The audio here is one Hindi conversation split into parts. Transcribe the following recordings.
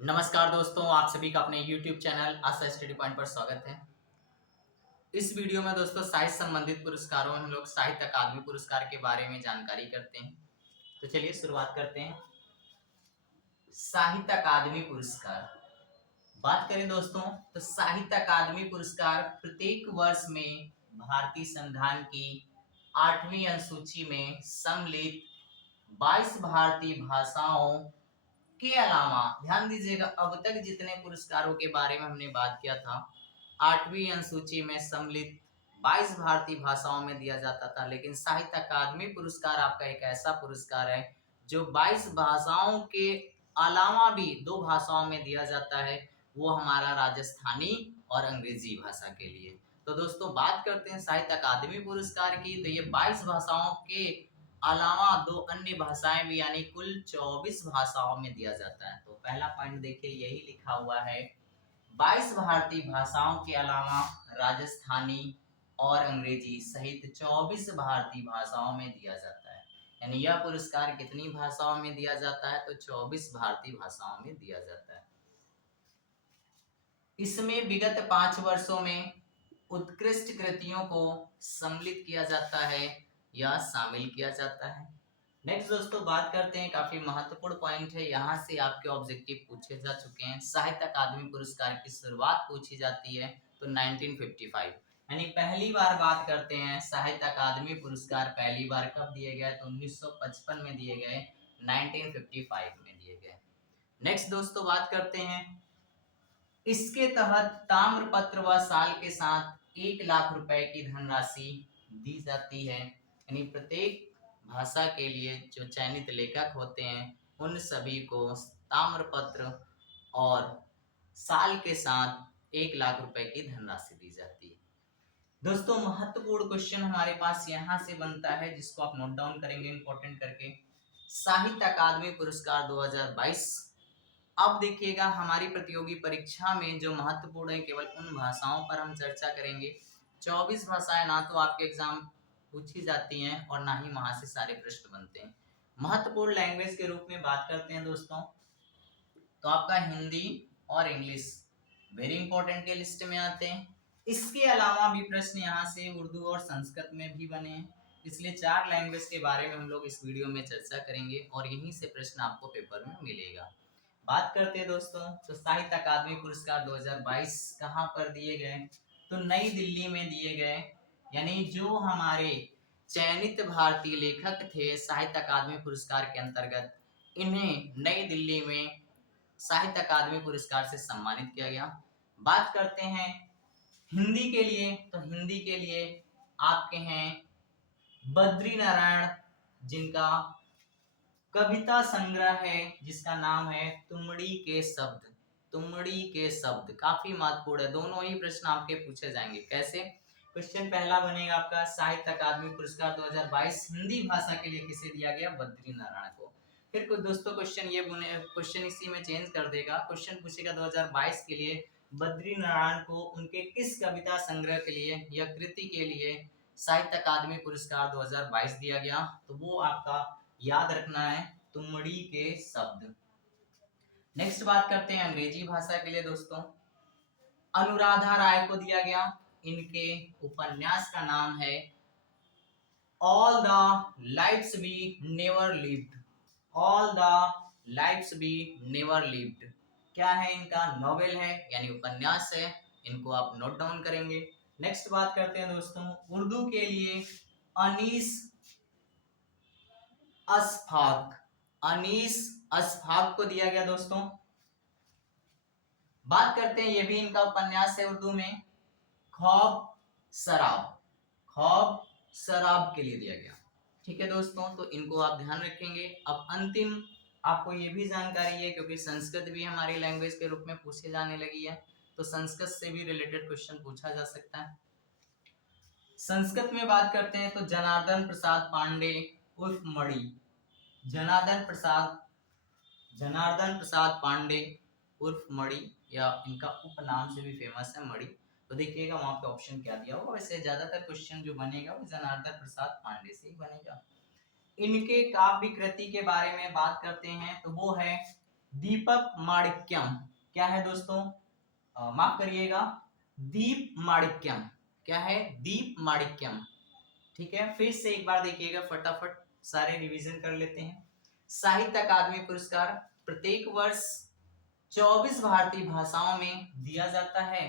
नमस्कार दोस्तों, आप सभी का अपने YouTube चैनल आशा स्टडी पॉइंट पर स्वागत है। इस वीडियो में दोस्तों साहित्य संबंधित पुरस्कारों में हम लोग साहित्य अकादमी पुरस्कार के बारे में जानकारी करते हैं। तो चलिए शुरुआत करते हैं। साहित्य अकादमी पुरस्कार बात करें दोस्तों तो साहित्य अकादमी पुरस्कार प्रत्येक वर्ष में भारतीय संविधान की 8वीं अनुसूची में सम्मिलित 22 भारतीय भाषाओं के अलावा, ध्यान दीजिएगा, अब तक जितने पुरस्कारों के बारे में हमने बात किया था 8वीं अनुसूची में सम्मिलित 22 भारतीय भाषाओं में दिया जाता था, लेकिन साहित्य अकादमी पुरस्कार आपका एक ऐसा पुरस्कार है जो 22 भाषाओं के अलावा भी 2 भाषाओं में दिया जाता है, वो हमारा राजस्थानी और अंग्रेजी भाषा के लिए। तो दोस्तों बात करते हैं साहित्य अकादमी पुरस्कार की, तो ये 22 भाषाओं के अलावा 2 अन्य भाषाएं भी यानी कुल 24 भाषाओं में दिया जाता है। तो पहला पॉइंट देखिए, यही लिखा हुआ है 22 भारतीय भाषाओं के अलावा राजस्थानी और अंग्रेजी सहित 24 भारतीय भाषाओं में दिया जाता है। यानी यह पुरस्कार कितनी भाषाओं में दिया जाता है? तो 24 भारतीय भाषाओं में दिया जाता है। इसमें विगत 5 वर्षों में उत्कृष्ट कृतियों को सम्मिलित किया जाता है या शामिल किया जाता है। नेक्स्ट दोस्तों बात करते हैं, काफी महत्वपूर्ण पॉइंट है, यहाँ से आपके ऑब्जेक्टिव पूछे जा चुके हैं। साहित्य अकादमी पुरस्कार की शुरुआत पूछी जाती है तो 1955, यानी पहली बार बात करते हैं साहित्य अकादमी पुरस्कार पहली बार कब दिए गए? तो 1955 में दिए गए, 1955 में दिए गए। नेक्स्ट दोस्तों बात करते हैं, इसके तहत ताम्रपत्र व साल के साथ 1 लाख रुपए की धनराशि दी जाती है। यानी प्रत्येक भाषा के लिए जो चयनित लेखक होते हैं उन सभी को ताम्रपत्र और साल के साथ 1 लाख रुपए की धनराशि दी जाती है। दोस्तों महत्वपूर्ण क्वेश्चन हमारे पास यहाँ से बनता है, जिसको आप नोट डाउन करेंगे इंपॉर्टेंट करके। साहित्य अकादमी पुरस्कार 2022। अब देखिएगा हमारी प्रतियोगी परीक्षा में जो महत्वपूर्ण है केवल उन भाषाओं पर हम चर्चा करेंगे। 24 भाषाएं ना तो आपके एग्जाम पूछी जाती हैं और ना ही वहां से सारे प्रश्न बनते हैं। महत्वपूर्ण लैंग्वेज के रूप में बात करते हैं दोस्तों, तो आपका हिंदी और इंग्लिश वेरी इंपॉर्टेंट के लिस्ट में आते हैं। इसके अलावा भी प्रश्न यहाँ से उर्दू और संस्कृत में भी बने हैं, इसलिए 4 लैंग्वेज के बारे में हम लोग इस वीडियो में चर्चा करेंगे और यहीं से प्रश्न आपको पेपर में मिलेगा। बात करते हैं दोस्तों, तो साहित्य अकादमी पुरस्कार 2022 कहाँ पर दिए गए? तो नई दिल्ली में दिए गए। यानी जो हमारे चयनित भारतीय लेखक थे साहित्य अकादमी पुरस्कार के अंतर्गत, इन्हें नई दिल्ली में साहित्य अकादमी पुरस्कार से सम्मानित किया गया। बात करते हैं हिंदी के लिए, तो हिंदी के लिए आपके हैं बद्री नारायण, जिनका कविता संग्रह है जिसका नाम है तुमड़ी के शब्द। तुमड़ी के शब्द काफी महत्वपूर्ण है, दोनों ही प्रश्न आपके पूछे जाएंगे। कैसे? क्वेश्चन पहला बनेगा आपका, साहित्य अकादमी पुरस्कार 2022 हिंदी भाषा के लिए किसे दिया गया? बद्री नारायण को। फिर कुछ दोस्तों क्वेश्चन ये बने, क्वेश्चन इसी में चेंज कर देगा, क्वेश्चन पूछेगा 2022 के लिए बद्री नारायण को उनके किस कविता संग्रह के लिए या कृति के लिए साहित्य अकादमी पुरस्कार 2022 दिया गया? तो वो आपका याद रखना है, तुमड़ी के शब्द। नेक्स्ट बात करते हैं अंग्रेजी भाषा के लिए दोस्तों, अनुराधा राय को दिया गया। इनके उपन्यास का नाम है all the lifes we never lived. All the lifes we never lived क्या है? इनका नॉवेल है यानी उपन्यास है, इनको आप नोट डाउन करेंगे। नेक्स्ट बात करते हैं दोस्तों, उर्दू के लिए अनीस असफाक, अनीस असफाक को दिया गया दोस्तों। बात करते हैं, ये भी इनका उपन्यास है उर्दू में, ख्वाब शराब। ख्वाब शराब के लिए दिया गया। ठीक है दोस्तों, तो इनको आप ध्यान रखेंगे। अब अंतिम आपको ये भी जानकारी है, क्योंकि संस्कृत भी हमारी लैंग्वेज के रूप में पूछे जाने लगी है, तो संस्कृत से भी रिलेटेड क्वेश्चन पूछा जा सकता है। संस्कृत में बात करते हैं तो जनार्दन प्रसाद पांडे उर्फ मणि, जनार्दन प्रसाद पांडे उर्फ मणि, या इनका उपनाम से भी फेमस है मणि। तो देखिएगा वहां पे ऑप्शन क्या दिया होगा, वैसे ज्यादातर क्वेश्चन जो बनेगा वो जनार्दन प्रसाद पांडे से ही बनेगा। इनके काव्य कृति के बारे में बात करते हैं तो वो है दीपक माणिक्यम क्या है दोस्तों? माफ करिएगा, दीप माणिक्यम। क्या है? दीप माणिक्यम। ठीक है, फिर से एक बार देखिएगा, फटाफट सारे रिवीजन कर लेते हैं। साहित्य अकादमी पुरस्कार प्रत्येक वर्ष 24 भारतीय भाषाओं में दिया जाता है।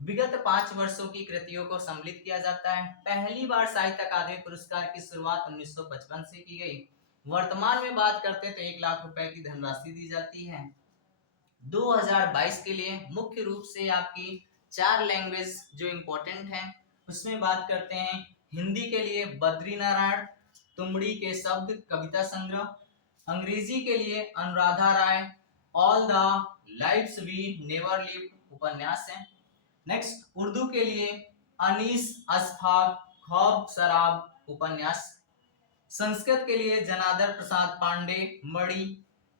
विगत 5 वर्षों की कृतियों को सम्मिलित किया जाता है। पहली बार साहित्य अकादमी पुरस्कार की शुरुआत 1955 से की गई। वर्तमान में बात करते हैं तो 1 लाख रुपए की धनराशि दी जाती है। 2022 के लिए मुख्य रूप से आपकी 4 लैंग्वेज जो इम्पोर्टेंट है उसमें बात करते हैं। हिंदी के लिए बद्रीनारायण तुमड़ी के शब्द कविता संग्रह, अंग्रेजी के लिए Anuradha Roy all the lives we never live उपन्यास है। नेक्स्ट उर्दू के लिए अनीस असफाक खौब शराब उपन्यास। संस्कृत के लिए जनार्दन प्रसाद पांडे मणि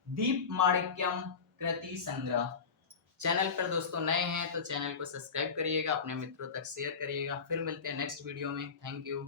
दीप माणिक्यम कृति संग्रह। चैनल पर दोस्तों नए हैं तो चैनल को सब्सक्राइब करिएगा, अपने मित्रों तक शेयर करिएगा। फिर मिलते हैं नेक्स्ट वीडियो में। Thank you.